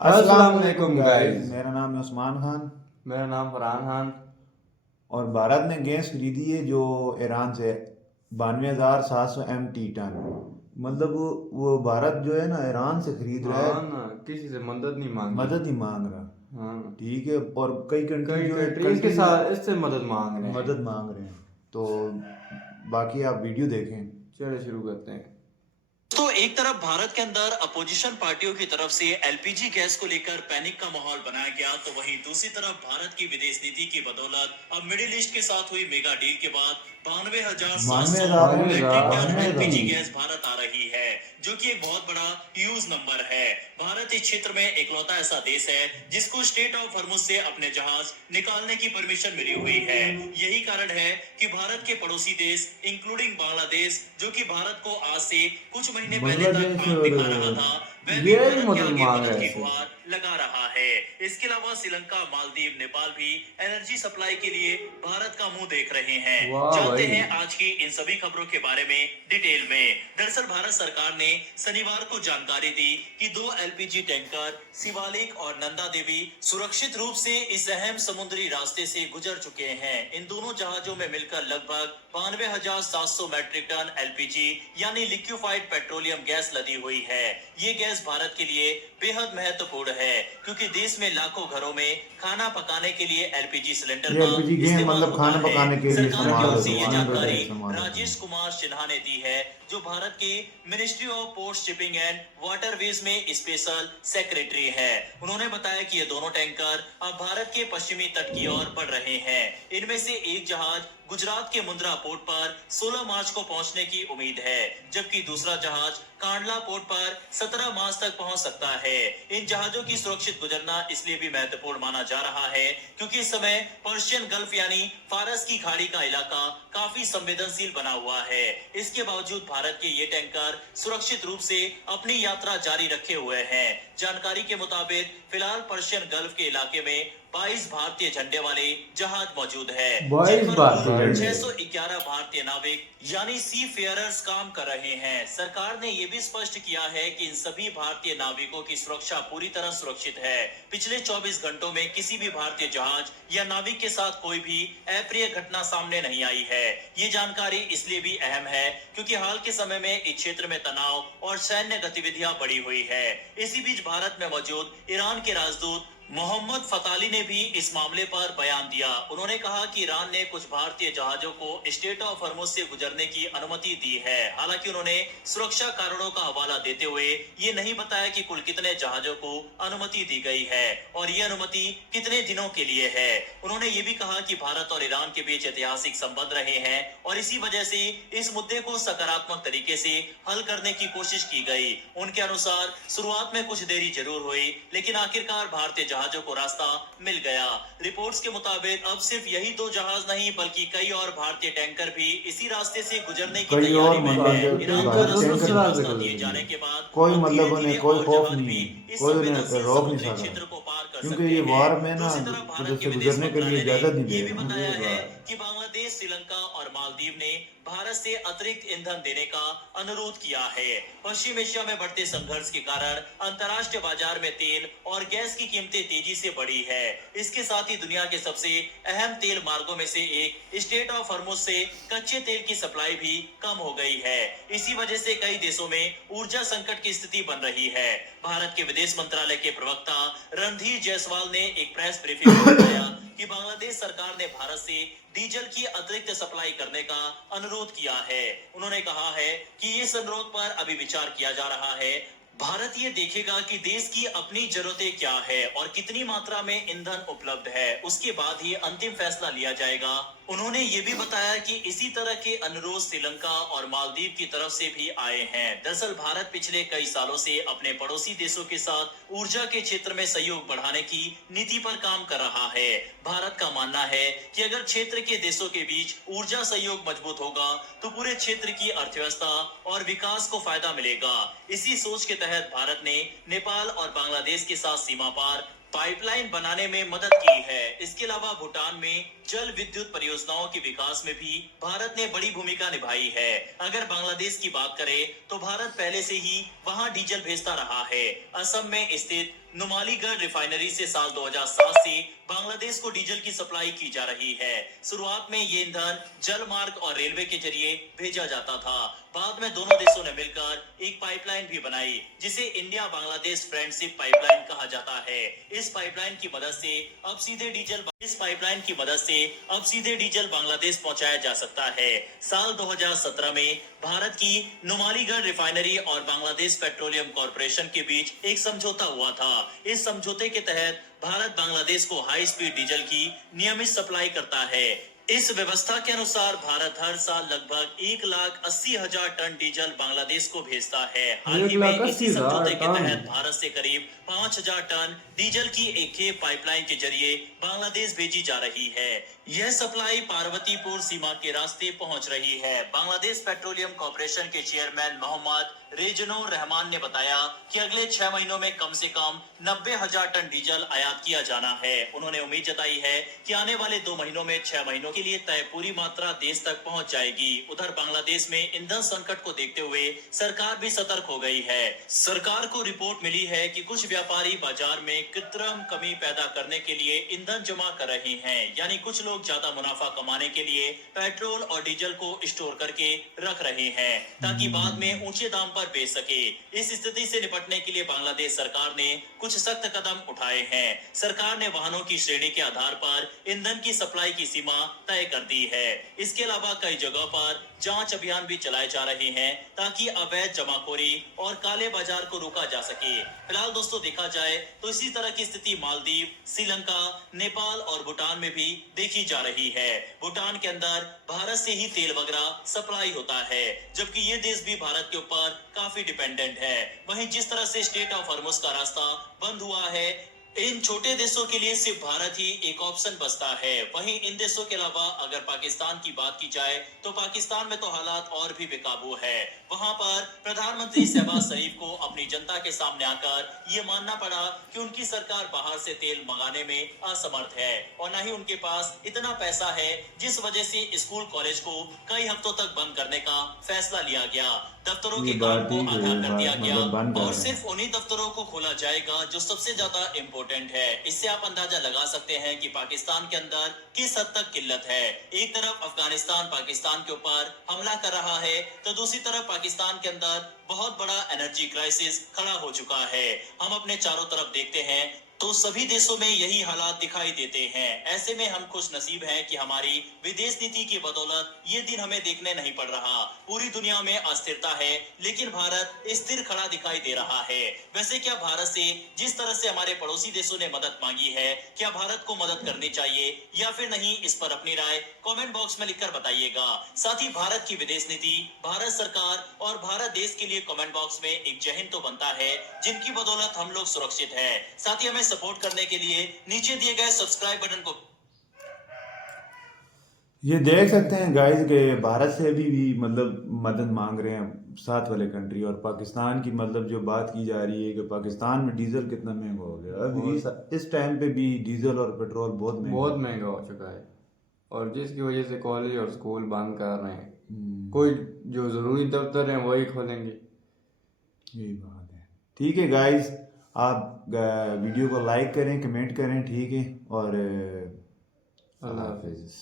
अस्सलाम वालेकुम गाइस। मेरा नाम है उस्मान खान। मेरा नाम फरहान खान। और भारत ने गैस खरीदी है जो ईरान से 92,700 MT टन। मतलब वो भारत जो है ना ईरान से खरीद रहा है, हाँ ना, किसी से मदद नहीं मांगी। मदद नहीं मांग रहा। हाँ, ठीक है। और कई कंट्री कई जो है कंट्री इसके कंट्री साथ इससे मदद मांग रहे हैं। मदद मांग रहे हैं। तो बाकी आप वीडियो देखें। चलिए शुरू करते हैं। तो एक तरफ भारत के अंदर अपोजिशन पार्टियों की तरफ से एलपीजी गैस को लेकर पैनिक का माहौल बनाया गया, तो वहीं दूसरी तरफ भारत की विदेश नीति की बदौलत अब मिडिल ईस्ट के साथ हुई मेगा डील के बाद 92,700 92,000 metric ton 92,000 LPG MT. Gas Bharat आ रही है, जो कि एक बहुत बड़ा ह्यूज नंबर है। भारत इस क्षेत्र में इकलौता ऐसा देश है जिसको स्टेट ऑफ हॉर्मुज से अपने जहाज निकालने की परमिशन मिली हुई है। यही कारण है कि भारत के पड़ोसी देश इंक्लूडिंग बांग्लादेश, जो कि भारत को आज से कुछ महीने पहले तक बांग्लादेश आंख और दिखा रहा था, वह भी ये भारत के मदद आगे मांग मदद रहे की थे। गुहार लगा रहा है। इसके अलावा श्रीलंका, मालदीव, नेपाल भी एनर्जी सप्लाई के लिए भारत का मुंह देख रहे हैं। वाह जानते भाई। हैं आज की इन सभी खबरों के बारे में डिटेल में। दरअसल भारत सरकार ने शनिवार को जानकारी दी कि 2 एलपीजी टैंकर शिवालिक और नंदा देवी सुरक्षित रूप से इस अहम समुद्री रास्ते से गुजर चुके हैं। इन दोनों जहाजों में मिलकर लगभग 92,700 मैट्रिक टन एलपीजी यानी लिक्विफाइड पेट्रोलियम गैस लदी हुई है। ये गैस भारत के लिए बेहद महत्वपूर्ण है, क्योंकि देश में लाखों घरों में खाना पकाने के लिए एलपीजी सिलेंडर ये का एलपीजी गैस इस्तेमाल मतलब होता खाना है। पकाने के लिए सरकार की इस्तेमाल ओर होता से है, ये खाना बनाने जानकारी के इस्तेमाल होता राजेश है। कुमार सिन्हा ने दी है, जो भारत की ministry of port shipping and waterways में स्पेशल सेक्रेटरी है। उन्होंने बताया कि ये दोनों टैंकर अब भारत के पश्चिमी तट की ओर बढ़ रहे हैं। इनमें से एक जहाज गुजरात के मुंद्रा पोर्ट पर 16 मार्च को पहुंचने की उम्मीद है, जबकि दूसरा जहाज कांडला पोर्ट पर 17 मार्च तक पहुंच सकता है। इन जहाजों की सुरक्षित गुजरना इसलिए भी महत्वपूर्ण माना जा रहा है क्योंकि इस समय पर्शियन गल्फ यानी फारस की खाड़ी का इलाका काफी संवेदनशील बना हुआ है। इसके बावजूद भारत के ये टैंकर सुरक्षित रूप से अपनी यात्रा जारी रखे हुए हैं। जानकारी के मुताबिक फिलहाल पर्शियन गल्फ के इलाके में 22 भारतीय झंडे वाले जहाज मौजूद है, जिन 22 पर भारतीय कुल झंडे। 611 भारतीय नाविक यानी सी फेयरर्स काम कर रहे हैं। सरकार ने यह भी स्पष्ट किया है कि इन सभी भारतीय नाविकों की सुरक्षा पूरी तरह सुरक्षित है। पिछले 24 घंटों में किसी भी भारतीय जहाज या नाविक के साथ कोई भी अप्रिय घटना सामने नहीं आई है। ये जानकारी इसलिए भी अहम है क्योंकि हाल के समय में इस क्षेत्र में तनाव और सैन्य गतिविधियां बढ़ी हुई है। इसी बीच भारत में मौजूद ईरान के राजदूत मोहम्मद फताली ने भी इस मामले पर बयान दिया। उन्होंने कहा कि ईरान ने कुछ भारतीय जहाजों को स्टेट ऑफ हॉर्मुज से गुजरने की अनुमति दी है। हालांकि उन्होंने सुरक्षा कारणों का हवाला देते हुए ये नहीं बताया कि कुल कितने जहाजों को अनुमति दी गई है और ये अनुमति कितने दिनों के लिए है। उन्होंने ये भी कहा कि भारत और ईरान के बीच ऐतिहासिक संबंध रहे हैं और इसी वजह से इस मुद्दे को सकारात्मक तरीके से हल करने की कोशिश की गई। उनके अनुसार शुरुआत में कुछ देरी जरूर हुई, लेकिन आखिरकार भारतीय जहाजों को रास्ता मिल गया। रिपोर्ट्स के मुताबिक अब सिर्फ यही 2 जहाज नहीं बल्कि कई और भारतीय टैंकर भी इसी रास्ते से गुजरने की कई और तैयारी में मतलब है। जो ईरान टैंकर द्वारा तो टैंकर, दूसरे सुरक्षित रास्ते रास्ता से दिए जाने गुजरेंगे। के बाद कोई अब मतलब धीरे-धीरे उन्हें कोई और खौफ जहाज नहीं भी है, इस कोई उन्हें संवेदनशील रोक नहीं समुद्री सकता, क्षेत्र को पार कर क्योंकि सकते ये हैं। वार में ना दूसरी तरफ भारत उधर के से विदेश गुजरने के लिए मंत्रालय ने इजाजत नहीं ये दे भी रहा। बताया है कि बांग्लादेश, श्रीलंका और मालदीव ने भारत से अतिरिक्त ईंधन देने का अनुरोध किया है। पश्चिम एशिया में बढ़ते संघर्ष के कारण अंतर्राष्ट्रीय बाजार में तेल और गैस की कीमतें तेजी से बढ़ी है। इसके साथ ही दुनिया के सबसे अहम तेल मार्गों में से एक स्टेट ऑफ हॉर्मुज से कच्चे तेल की सप्लाई भी कम हो गई है। इसी वजह से कई देशों में ऊर्जा संकट की स्थिति बन रही है। भारत के विदेश मंत्रालय के प्रवक्ता रणधीर जायसवाल ने एक प्रेस ब्रीफिंग में बताया कि बांग्लादेश सरकार ने भारत से डीजल की अतिरिक्त सप्लाई करने का अनुरोध किया है। उन्होंने कहा है कि इस अनुरोध पर अभी विचार किया जा रहा है। भारत ये देखेगा कि देश की अपनी जरूरतें क्या है और कितनी मात्रा में ईंधन उपलब्ध है, उसके बाद ही अंतिम फैसला लिया जाएगा। उन्होंने ये भी बताया कि इसी तरह के अनुरोध श्रीलंका और मालदीव की तरफ से भी आए हैं। दरअसल भारत पिछले कई सालों से अपने पड़ोसी देशों के साथ ऊर्जा के क्षेत्र में सहयोग बढ़ाने की नीति पर काम कर रहा है। भारत का मानना है कि अगर क्षेत्र के देशों के बीच ऊर्जा सहयोग मजबूत होगा तो पूरे क्षेत्र की अर्थव्यवस्था और विकास को फायदा मिलेगा। इसी सोच के तहत भारत ने नेपाल और बांग्लादेश के साथ सीमा पार पाइपलाइन बनाने में मदद की है। इसके अलावा भूटान में जल विद्युत परियोजनाओं के विकास में भी भारत ने बड़ी भूमिका निभाई है। अगर बांग्लादेश की बात करें तो भारत पहले से ही वहां डीजल भेजता रहा है। असम में स्थित नुमालीगढ़ रिफाइनरी से साल 2007 से बांग्लादेश को डीजल की सप्लाई की जा रही है। शुरुआत में ये ईंधन जल मार्ग और रेलवे के जरिए भेजा जाता था। बाद में दोनों देशों ने मिलकर एक पाइपलाइन भी बनाई जिसे इंडिया बांग्लादेश फ्रेंडशिप पाइपलाइन कहा जाता है। इस पाइपलाइन की मदद से अब सीधे डीजल बांग्लादेश पहुंचाया जा सकता है। साल 2017 में भारत की नुमालीगढ़ रिफाइनरी और बांग्लादेश पेट्रोलियम कॉर्पोरेशन के बीच एक समझौता हुआ था। इस समझौते के तहत भारत बांग्लादेश को हाई स्पीड डीजल की नियमित सप्लाई करता है। इस व्यवस्था के अनुसार भारत हर साल लगभग 1,80,000 टन डीजल बांग्लादेश को भेजता है। हाल ही में इसी समझौते के तहत भारत से करीब 5,000 टन डीजल की एक खेप पाइपलाइन के जरिए बांग्लादेश भेजी जा रही है। यह सप्लाई पार्वतीपुर सीमा के रास्ते पहुंच रही है। बांग्लादेश पेट्रोलियम कॉर्पोरेशन के चेयरमैन मोहम्मद रेजनुर रहमान ने बताया कि अगले 6 महीनों में कम से कम 90,000 टन डीजल आयात किया जाना है। उन्होंने उम्मीद जताई है कि आने वाले 2 महीनों में 6 महीनों के लिए तय पूरी मात्रा देश तक पहुंच जाएगी। उधर बांग्लादेश में ईंधन संकट को देखते हुए सरकार भी सतर्क हो गई है। सरकार को रिपोर्ट मिली है कि कुछ व्यापारी बाजार में कृत्रिम कमी पैदा करने के लिए ईंधन जमा कर रहे हैं, यानी कुछ लोग ज्यादा मुनाफा कमाने के लिए पेट्रोल और डीजल को स्टोर करके रख रहे हैं ताकि बाद में ऊंचे दाम पर बेच सके। इस स्थिति से निपटने के लिए बांग्लादेश सरकार ने कुछ सख्त कदम उठाए हैं। सरकार ने वाहनों की श्रेणी के आधार पर ईंधन की सप्लाई की सीमा तय कर दी है। इसके अलावा कई जगहों पर जांच अभियान भी चलाए जा रहे हैं ताकि अवैध जमाखोरी और काले बाजार को रोका जा सके। फिलहाल दोस्तों देखा जाए तो इसी तरह की स्थिति मालदीव, श्रीलंका, नेपाल और भूटान में भी देखी जा रही है। भूटान के अंदर भारत से ही तेल वगैरह सप्लाई होता है, जबकि ये देश भी भारत के ऊपर काफी डिपेंडेंट है। वहीं जिस तरह से स्ट्रेट ऑफ हॉर्मुज का रास्ता बंद हुआ है, इन छोटे देशों के लिए सिर्फ भारत ही एक ऑप्शन बचता है। वहीं इन देशों के अलावा अगर पाकिस्तान की बात की जाए तो पाकिस्तान में तो हालात और भी बेकाबू है। वहां पर प्रधानमंत्री शहबाज शरीफ को अपनी जनता के सामने आकर ये मानना पड़ा कि उनकी सरकार बाहर से तेल मंगाने में असमर्थ है और न ही उनके पास इतना पैसा है, जिस वजह से स्कूल कॉलेज को कई हफ्तों तक बंद करने का फैसला लिया गया। दफ्तरों के काम को आधा कर दिया गया और सिर्फ उन्हीं दफ्तरों को खोला जाएगा जो सबसे ज्यादा इम्पोर्टेंट है। इससे आप अंदाजा लगा सकते हैं कि पाकिस्तान के अंदर किस हद तक किल्लत है। एक तरफ अफगानिस्तान पाकिस्तान के ऊपर हमला कर रहा है तो दूसरी तरफ पाकिस्तान के अंदर बहुत बड़ा एनर्जी क्राइसिस खड़ा हो चुका है। हम अपने चारों तरफ देखते हैं तो सभी देशों में यही हालात दिखाई देते हैं। ऐसे में हम खुश नसीब हैं कि हमारी विदेश नीति की बदौलत ये दिन हमें देखने नहीं पड़ रहा। पूरी दुनिया में अस्थिरता है लेकिन भारत स्थिर खड़ा दिखाई दे रहा है। वैसे क्या भारत से जिस तरह से हमारे पड़ोसी देशों ने मदद मांगी है, क्या भारत को मदद करनी चाहिए या फिर नहीं, इस पर अपनी राय कमेंट बॉक्स में लिखकर बताइएगा। साथ ही भारत की विदेश नीति, भारत सरकार और भारत देश के लिए कमेंट बॉक्स में एक जय हिंद तो बनता है, जिनकी बदौलत हम लोग सुरक्षित है। साथ ही हमें सपोर्ट करने के लिए नीचे दिए गए सब्सक्राइब बटन को ये देख सकते हैं गाइस के भारत से अभी भी मतलब मदद मांग रहे हैं साथ वाले कंट्री, और पाकिस्तान की मतलब जो बात की जा रही है कि पाकिस्तान में डीजल कितना महंगा हो गया। अभी इस टाइम पे भी डीजल और पेट्रोल बहुत महंगा हो चुका है और जिसकी वजह से कॉलेज और स्कूल बंद कर रहे हैं। कोई जो जरूरी दफ्तर हैं वही खोलेंगे। यही बात है। ठीक है गाइस, आप वीडियो को लाइक करें, कमेंट करें, ठीक है, और अल्लाह हाफिज।